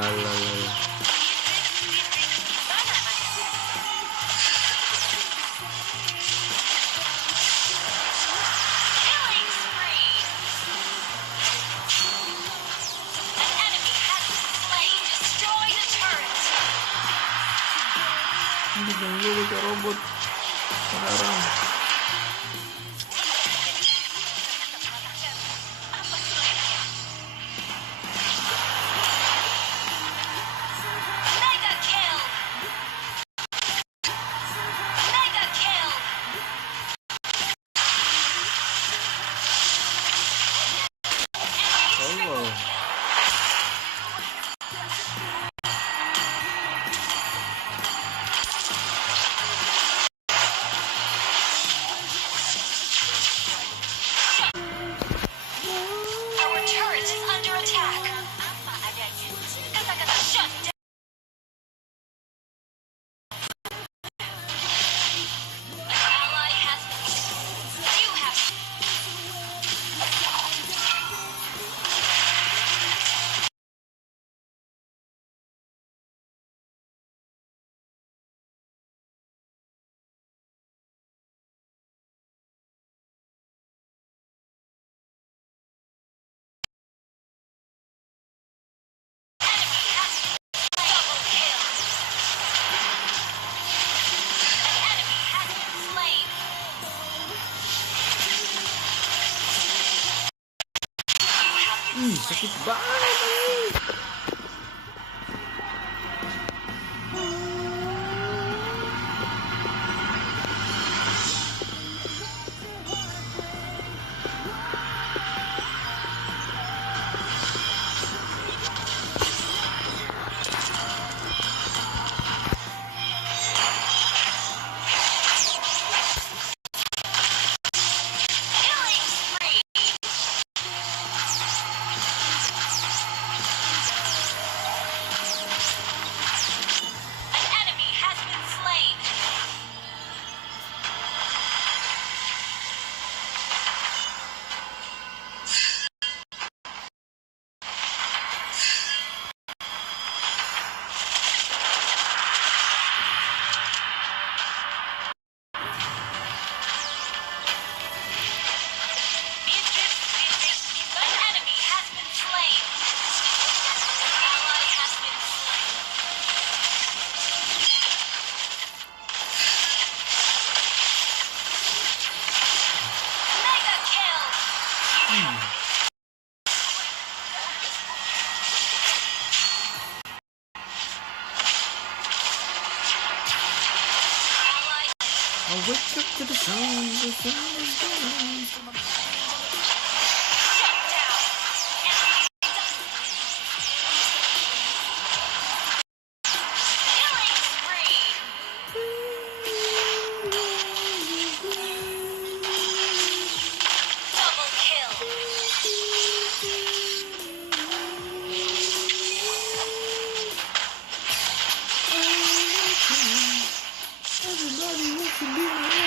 Hindi bang yun ka robot sekarang. Sakit banget. I wake up to the sound, the sound is gone. Everybody wants to be my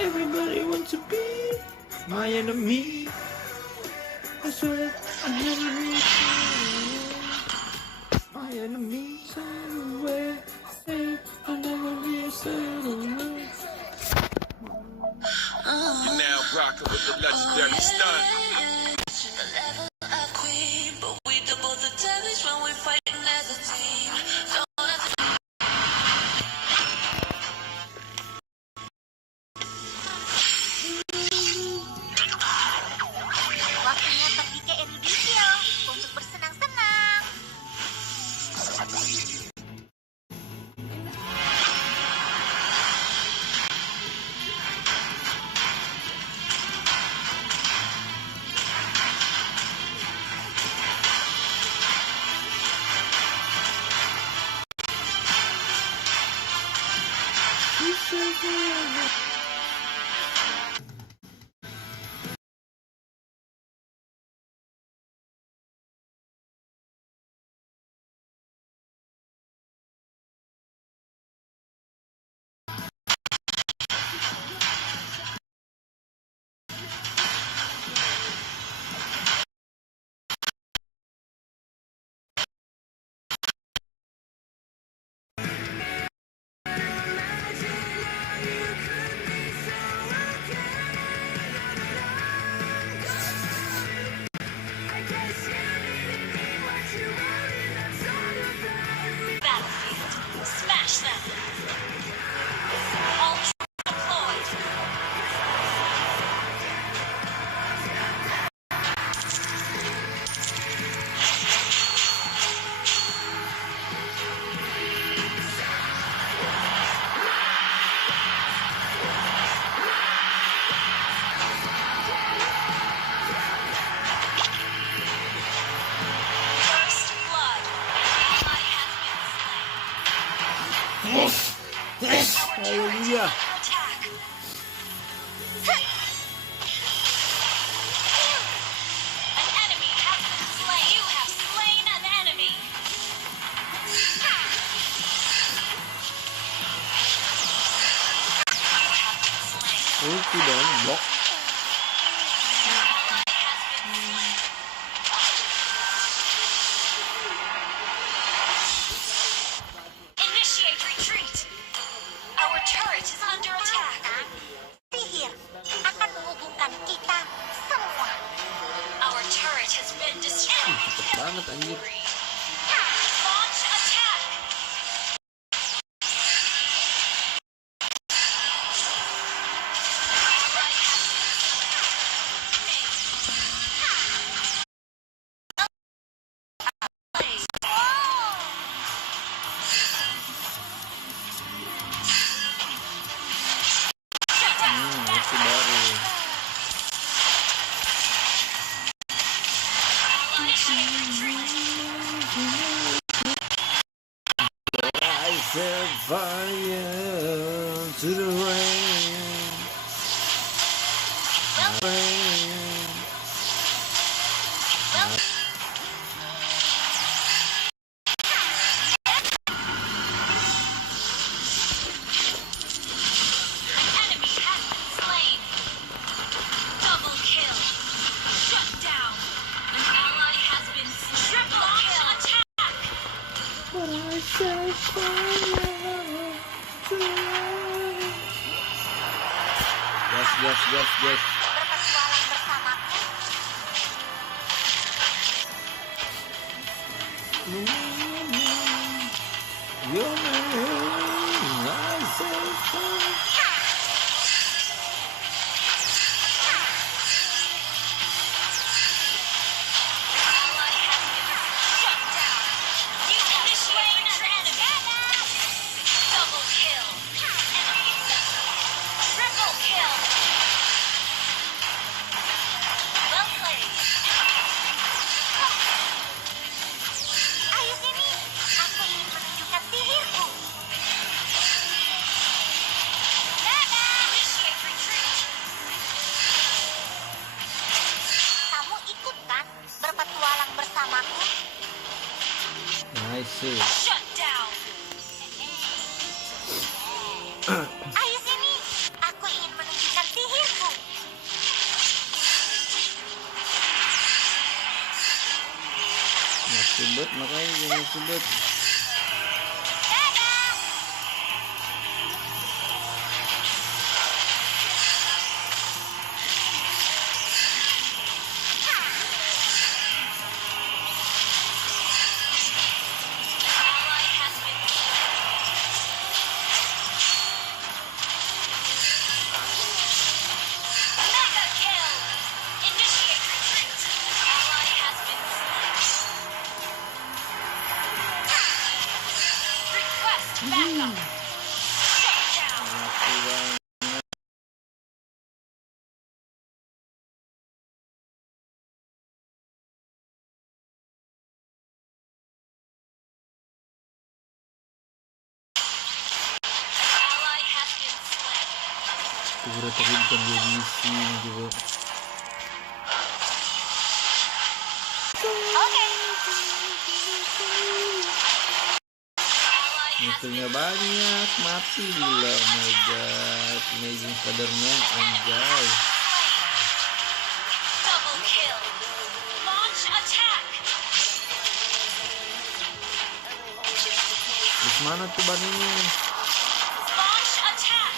Everybody wants to be my enemy. I swear I never reach my enemy somewhere. Say I never reach away. You're now rocking with the legendary stunt. Waktunya pergi ke Erudisio untuk bersenang-senang. Battlefield, smash them. All troops deployed. First blood. Ally has been slain. Hallelujah. Attack. An enemy has been slain. You have slain an enemy. You have been slain. Ulti dong, blok. Ally has been slain. Initiate retreat. Our turret is under attack. Sihir akan menghubungkan kita semua. Our turret has been destroyed. Cepet banget anjir. Launch attack. Masih baru. I set fire to the rain. Enemy has been slain. Double kill. Shut down. An ally has been slain. Triple kill. Attack. But I set fire to the rain. Yes. Berpetualang bersamaku. Your name, I set fire. Ally has been shut down. You have slain an enemy. Double kill. Triple kill. Well played. Ayo sini. Aku ingin menunjukkan sihirku. Initiate retreat. Kamu ikut kan berpetualang bersamaku? Nice. Shut down. Ayo sini. Sebut makanya jangan sebut. Ally has been mega kill. Initiate retreat. Ally has been slain. Request backup. Shut down. Mati banget. Ally has been slain. Tuh tadi bukan gue bising juga. Okay. Ally has Musuhnya banyak, mati gila. Oh my god, Amazing Spider-Man, anjay. double kill. Launch attack. Terus mana tuh baninya? Launch attack.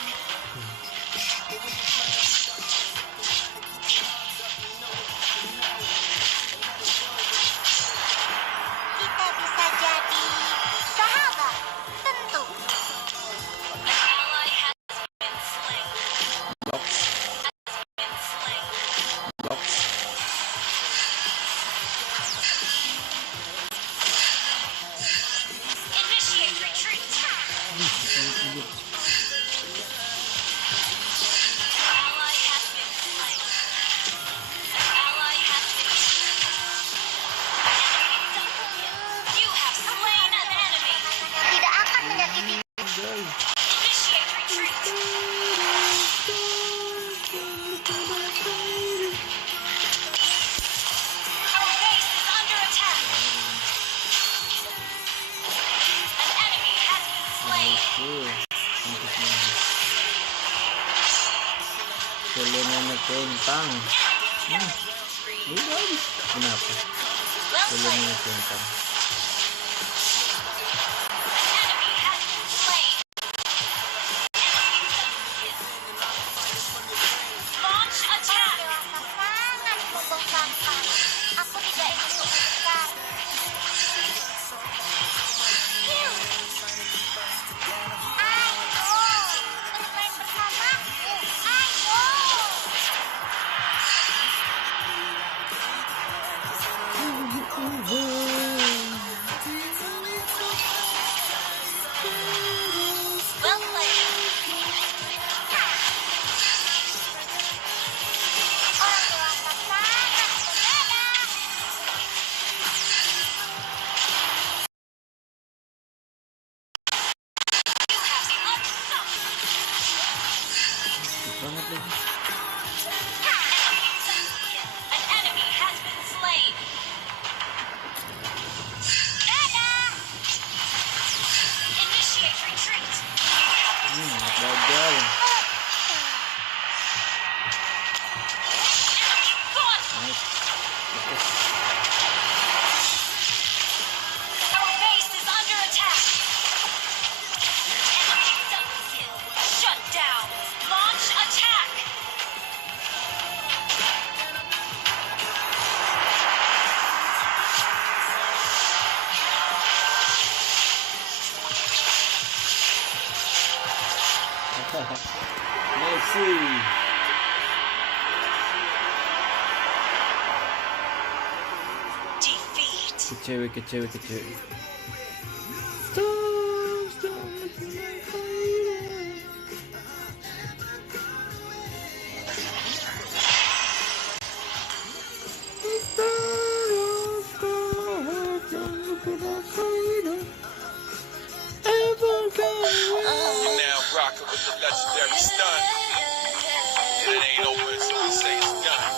Kita bisa jadi sahabat, tentu. An ally has been slain. Blok, Been slain. blok. Initiate retreat. Ally has been slain. Ally has been You have slain an enemy. Tidak akan menyakiti. Anjay. Initiate retreat. Our base is under attack. An enemy has been slain. Selenanya kentang. Udah habis. Kenapa? Well Selenanya played. kentang. An enemy has been slain. Launch attack. Sangat membanggakan. Aku tidak ingin membesar. Ayo, bermain bersamaku. Ayo. Well played. Orang dewasa sangat berbeda. You have been unstoppable. Banget lagi. An enemy has been slain. Initiate retreat. Anak bajal. Enemy gone. Nice. Our base is under attack. Enemy double kill. Shut down. Launch attack. Messi. Defeat. Kecewe. You're now rocking with the legendary stunt. And it ain't over until we say it's done.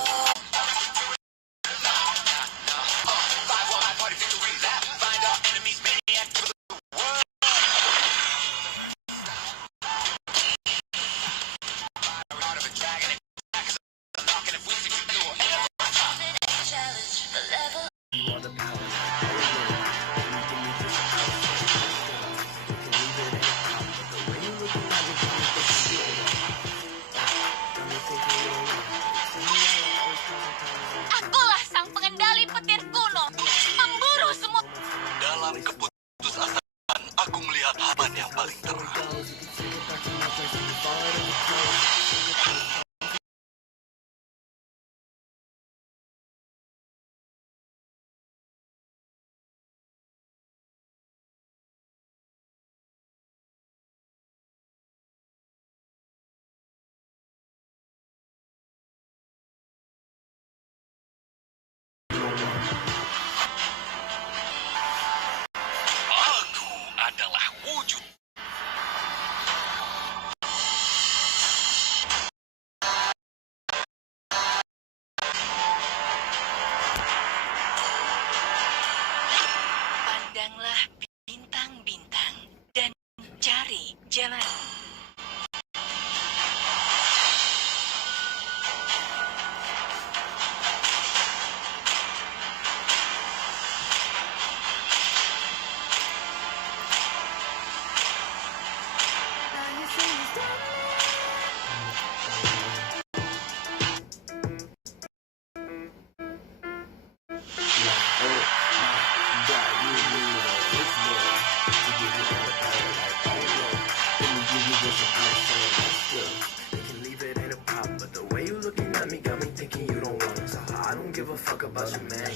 give a fuck about your man.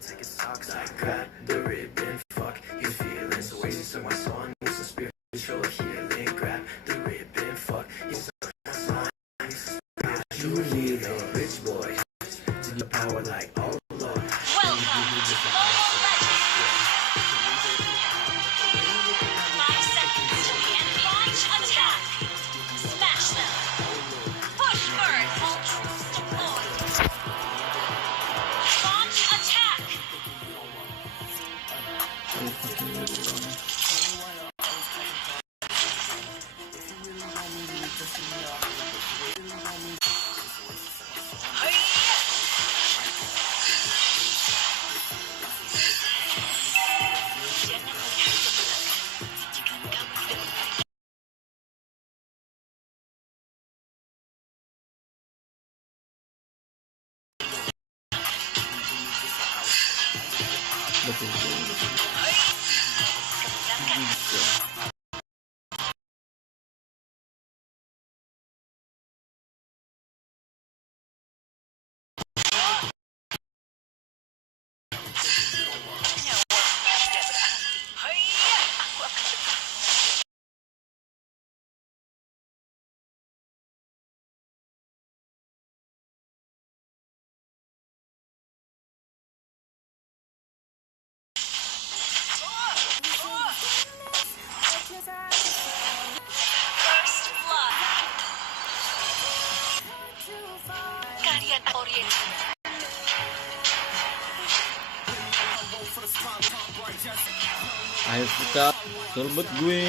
Take his socks, I grab the ribbon, fuck his feelings, oasis of my soul, need some spiritual healing. Grab the ribbon, fuck his soul, you need a rich boy to get power like oh Lord. Welcome to Mobile Legends! 5 seconds till the end. Launch attack! Smash them! Push bird ultras deployed! Launch attack! First blood. Kalian oriented. Ayo kita sorbet gue.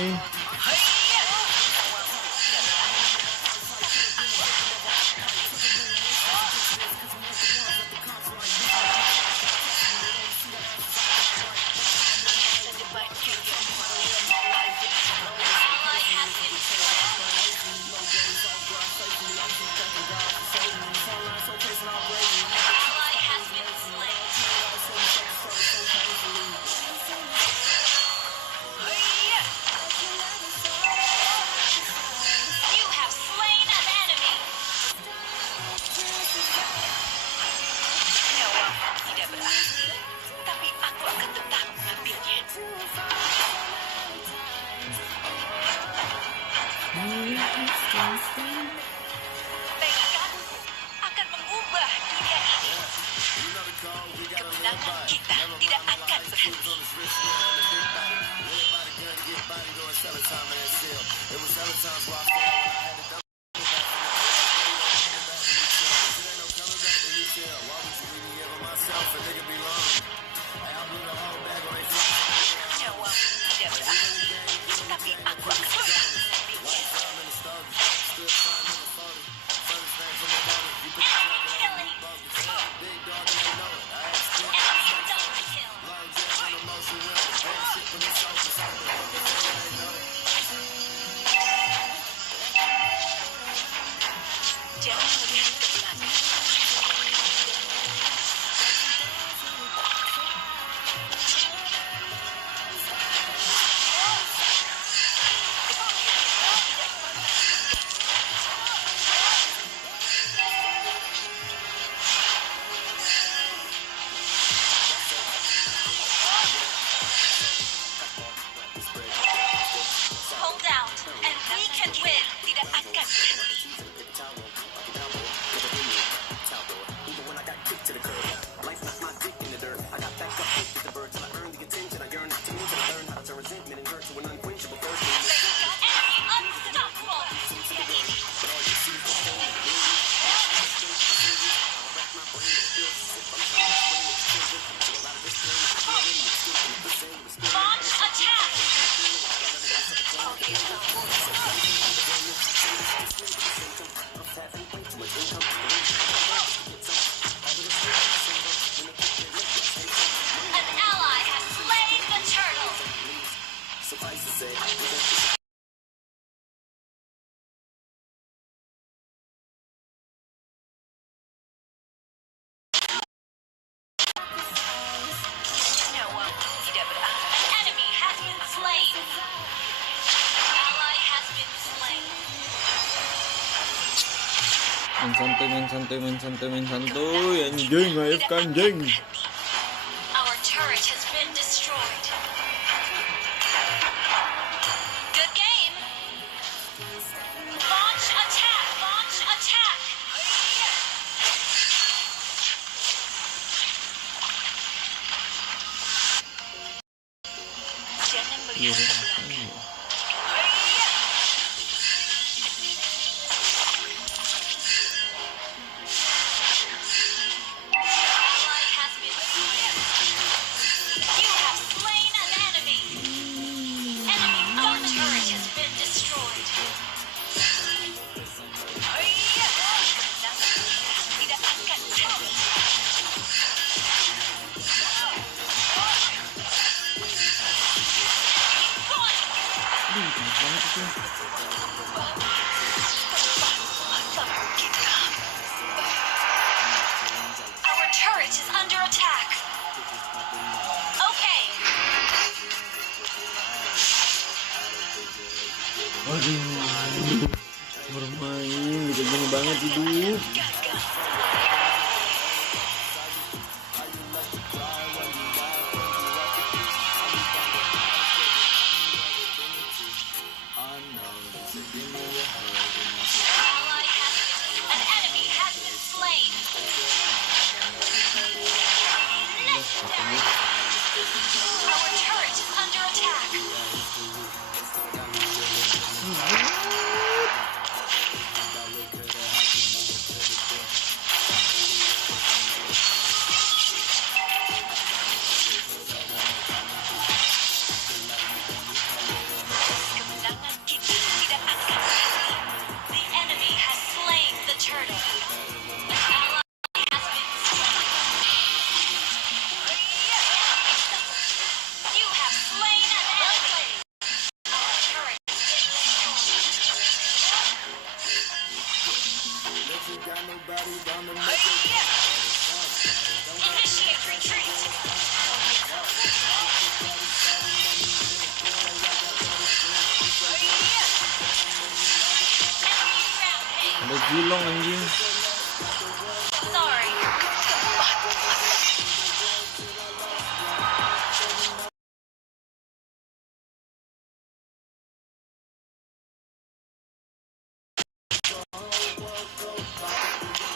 You have slain an enemy. Nyawa tidak berarti, tapi aku akan tetap mengambilnya. Tekadku akan mengubah dunia ini. Kemenangan kita tidak akan berhenti. Nyawa tidak berarti, tapi aku akan tetap mengambilnya. Enemy killing. Enemy double kill. Jangan melihat ke belakang. Hold out, and we can win. Tidak akan berhenti. Enemy unstoppable. Dunia ini. Main santuy, anjing, AFK anjing. Our turret has been destroyed. Good game. Launch attack. Launch attack. Jangan melihat ke belakang. Ally has been slain. You have slain an enemy. Our turret has been destroyed. Tidak akan jatuh. Aduh, cepet banget itu. Our turret is under attack. Okay. Aduh, bermain gitu gini banget hidup. An enemy has been slain. Our turret is under attack. Kemenangan kita tidak akan berhenti. The enemy has slain the turtle. An ally has been slain. You have slain an enemy. Our turret has been destroyed. Initiate retreat. Enemy rampage. Ada Jilong anjing. Sorry.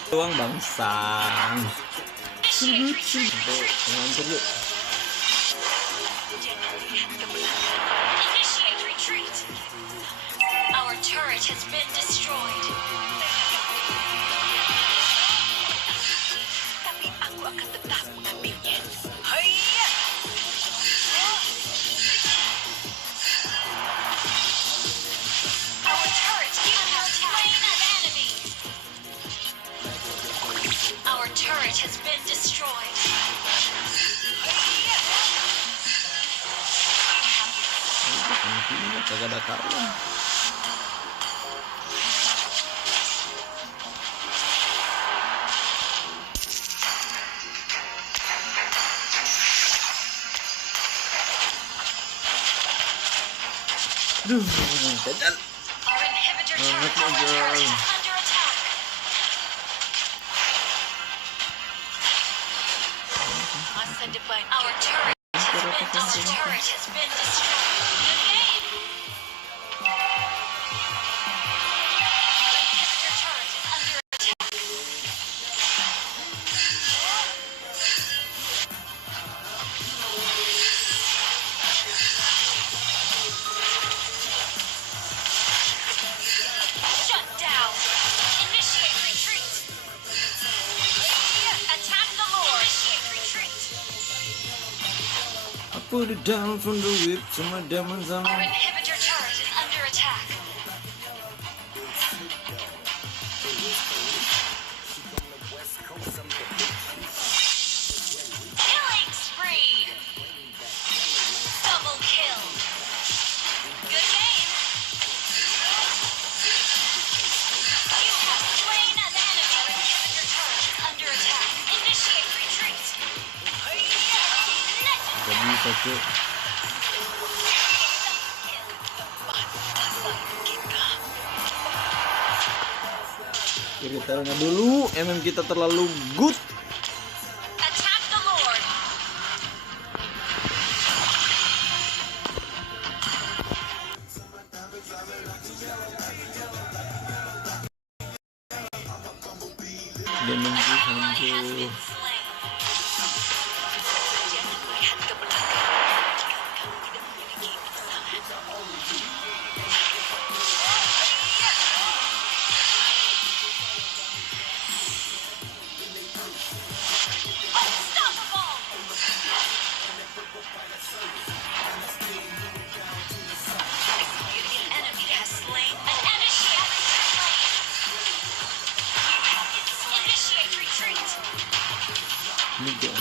Doang bangsang. Initiate retreat. Ngantur yuk. Initiate retreat. Our turret has been destroyed. Tapi aku akan tetap mengambilnya. Hiya! Our turret, you have slain an enemy. Our turret has been destroyed. Ini kagak ada kawan. Duh, jajan. Our inhibitor Banget turret, our aja. turret is under attack. Masa depan our turret has been destroyed. Good game. Our inhibitor turret is under attack. Shut down. Initiate retreat. Attack the Lord. Initiate retreat. I put it down from the whip to my demons on. Our inhibitor turret is under attack. Killing spree. Double kill. Good game. You have slain an enemy. Our inhibitor turret is under attack. Initiate retreat. Gak bisa cuy. Kita taruhnya dulu. MM kita terlalu good. Attack the Lord. Demon ku Ally has hancur. been slain. Jangan melihat ke belakang jika kamu tidak memiliki pasangan. An enemy has slain. An initiate retreat. Ini dia.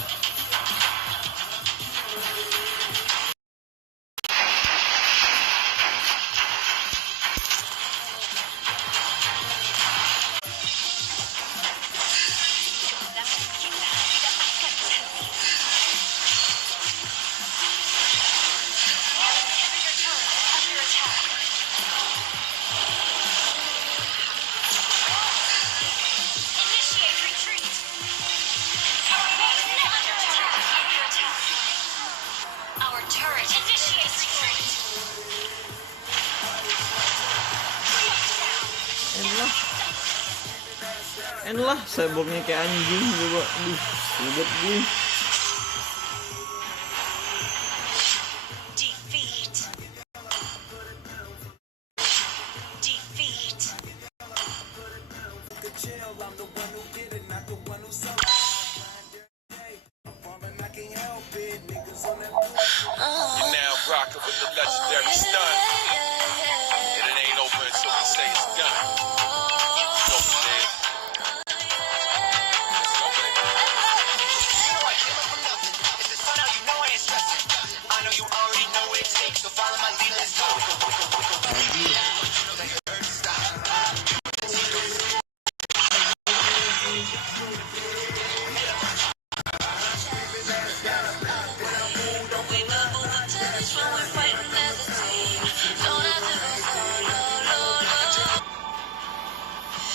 Kemenangan kita tidak akan berhenti. Inhibitor turret under attack. Initiate retreat. Our base is under attack. Under attack. Our turret initiates retreat. Elah, cyborgnya kayak anjing coba. Aduh, ribet gue. Defeat. Defeat. You're now rocking with the legendary stun. And it ain't over until we say it's done. You know what it is. Let's go, baby. You know I came up from nothing. It's the sun out, you know I ain't stressing. I know you already know what it takes, so follow my lead, let's go.